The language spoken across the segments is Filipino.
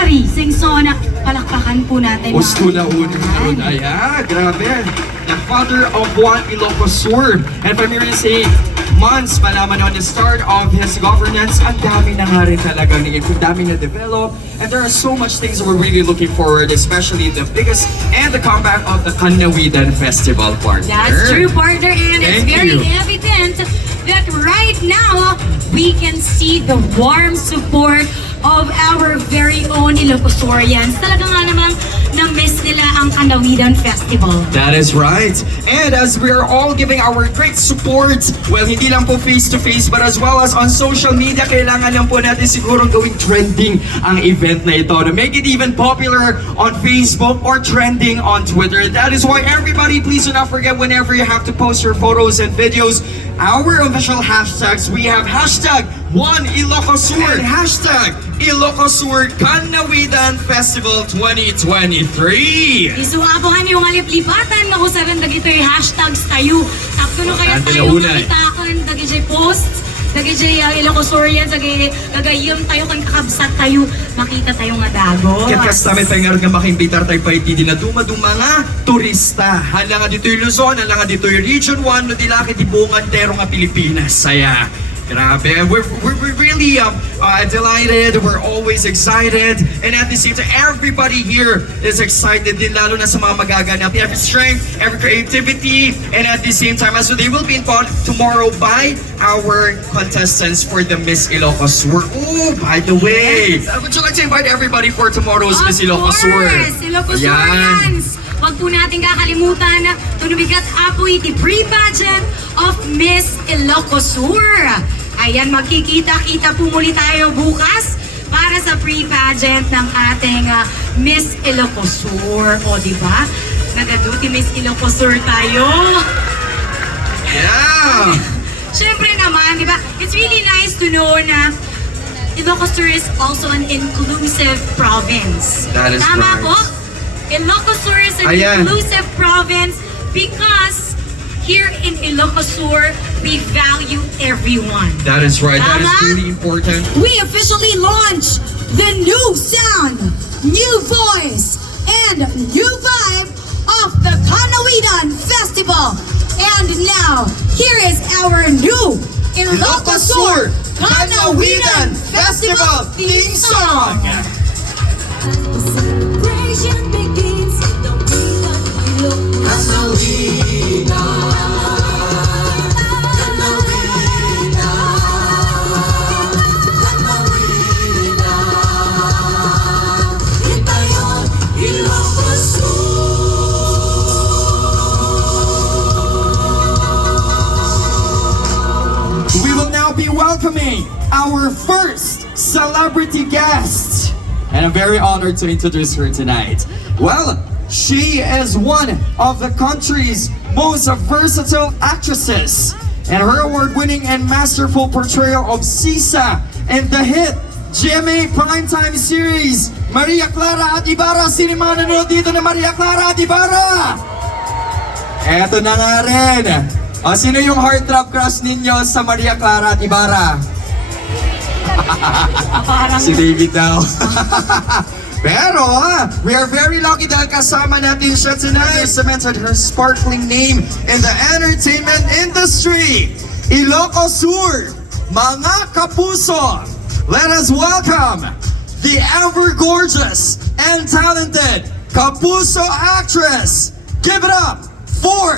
Jerry Singson. Palakpakan po natin. Gusto na unin. Ayan, grabe. The father of one Ilocos Sur. And from here to say, months pa naman on the start of his governance, ang dami na nga rin talaga ni ang dami na develop. And there are so much things that we're really looking forward, especially the biggest and the comeback of the Kannawidan Festival, partner. That's true, partner, and it's very evident that right now we can see the warm support of our very own Ilocosurians. Talaga nga namang na-miss nila ang Kannawidan Festival. That is right. And as we are all giving our great support, well, hindi lang po face-to-face, but as well as on social media, kailangan lang po natin siguro gawing trending ang event na ito to make it even popular on Facebook or trending on Twitter. That is why everybody, please do not forget whenever you have to post your photos and videos, our official hashtags, we have hashtag One Ilocos Sur and hashtag Ilocos Sur Kannawidan Festival 2023. Isuabuhan yung aliplipatan na usaran dagi ito'y hashtags tayo. Tapos no kaya tayo makitakan dagi jay posts, dagi jay Ilocosurians, gagayom tayo kung kakabsat tayo, makita tayo nga dago. Ket kastami tayo nga makimbitar tayo pa iti na dumaduma nga turista. Hala nga dito'y Luzon, hala nga dito'y Region 1, no dilaki ti buong antero nga Pilipinas. Saya. Grabe. We're really delighted. We're always excited. And at the same time, everybody here is excited din, lalo na sa mga magaganap. Every strength, every creativity, and at the same time, as well, they will be involved tomorrow by our contestants for the Miss Ilocos Sur. Oh, by the way, would you like to invite everybody for tomorrow's Miss Ilocos Sur? Of course, Ilocosurians! Huwag po natin kakalimutan na tunubigat apoy the pre-pageant of Miss Ilocos Sur. Ayan, magkikita-kita po muli tayo bukas para sa pre-pageant ng ating Miss Ilocos Sur. O, diba? Nagaduti Miss Ilocos Sur tayo. Yeah! Siyempre naman, diba? It's really nice to know na Ilocos Sur is also an inclusive province. That is Tama right. po? Ilocos Sur is an inclusive province because here in Ilocos Sur, we value everyone. That is right. Tama? That is really important. We officially launch the new sound, new voice, and new vibe of the Kannawidan Festival. And now, here is our new Ilocos Sur Kannawidan Festival theme song. Celebration begins in the We will now be welcoming our first celebrity guest. And I'm very honored to introduce her tonight. Well, she is one of the country's most versatile actresses. And her award-winning and masterful portrayal of Sisa in the hit GMA Primetime Series, Maria Clara at Ibarra. Sino mga nanonood dito na Maria Clara at Ibarra? Eto na nga rin. O, sino yung heartthrob crush ninyo sa Maria Clara at Ibarra? Si David daw. Pero we are very lucky dahil kasama natin siya tonight. Cemented her sparkling name in the entertainment industry. Ilocos Sur, mga kapuso, let us welcome the ever-gorgeous and talented kapuso actress. Give it up for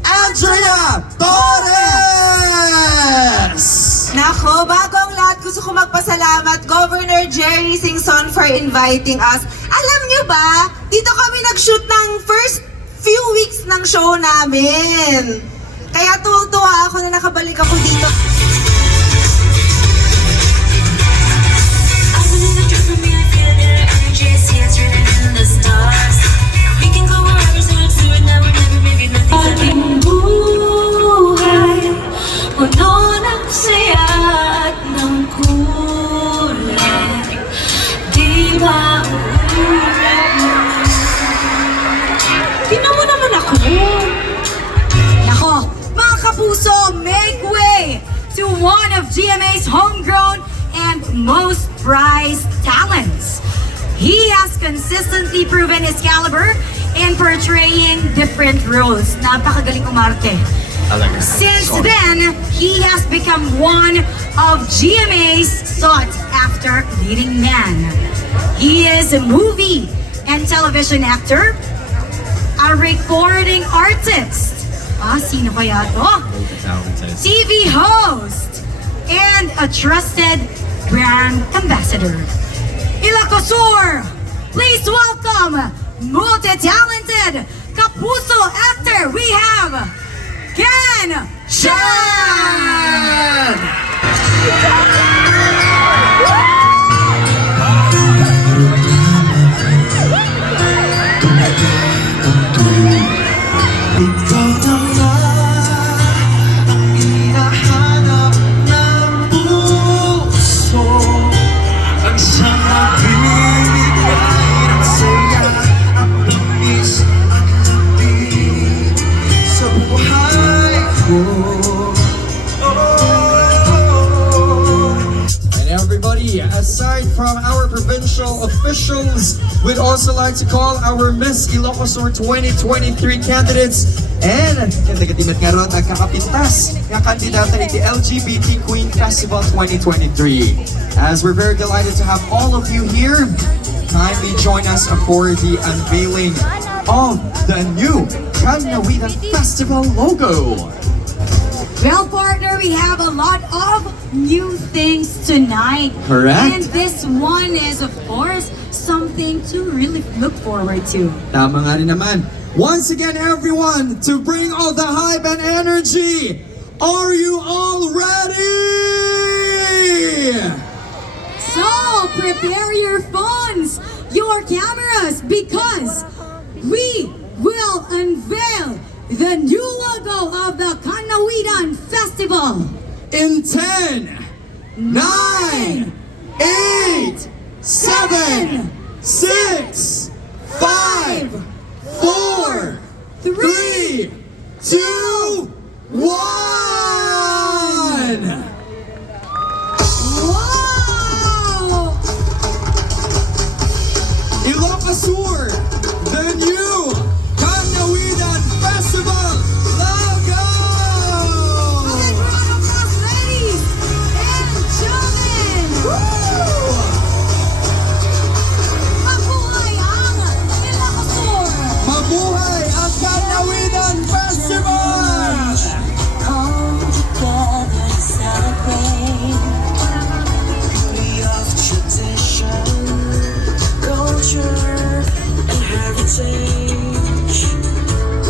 Andrea Torres! Nako, bago ang lahat, gusto ko magpasalamat Governor Jerry Singson for inviting us. Alam niyo ba, dito kami nag-shoot ng first few weeks ng show namin. Kaya tuwang-tuwa ako na nakabalik ako dito. aking buhay, puno ng saya at ng kulay, di ba Tingnan mo naman ako. Nako, mga kapuso, make way to one of GMA's homegrown and most prized talents. He has consistently proven his caliber in portraying different roles. Napakagaling umarte. Since then, he has become one of GMA's sought-after leading men. He is a movie and television actor, a recording artist, sino kaya to? TV host, and a trusted brand ambassador. Ilocos Sur, please welcome multi-talented Kapuso actor. We have Xian Ikaw na nga ang hinahanap ng puso, ang siyang nagbibigay ng saya at tamis at labig sa buhay ko. And everybody, aside from our provincial officials, we'd also like to call our Miss Ilocos Sur 2023 candidates and katimat nga ron ang kakapintas ng kandidata iti LGBT Queen Festival 2023. As we're very delighted to have all of you here, kindly join us for the unveiling of the new Kannawidan Festival logo. Well, partner, we have a lot of new things tonight. Correct. And this one is, of course, something to really look forward to. Tama nga rin naman. Once again, everyone, to bring all the hype and energy, are you all ready? So, prepare your phones, your cameras, because we will unveil the new logo of the Kannawidan Festival. In 10, 9, 8, 7, 6, 5, 4, 3, 2, 1! Wow! Ilocos Sur, the new Kannawidan Festival logo! Big round of applause, ladies and gentlemen! Mabuhay ang Ilocos Sur! Mabuhay ang Kannawidan Festival! Come together to celebrate. We of tradition, culture, and heritage.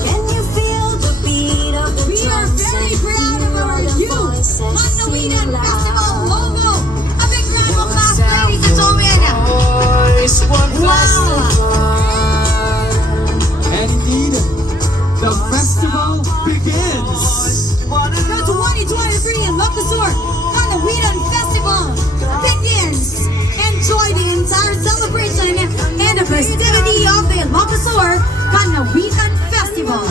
Can you feel the beat of the We are drums very and proud of feel our the new voices Kannawidan sing Festival loud? logo! A big round of applause, ladies and gentlemen! Voice, one Wow! And indeed, the festival begins! The 2023 Ilocos Sur Kannawidan Festival begins! Enjoy the entire celebration and the festivity of the Ilocos Sur Kannawidan Festival!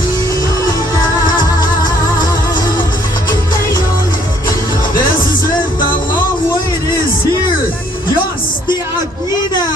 This is it, the long wait is here! Dios de Aguina!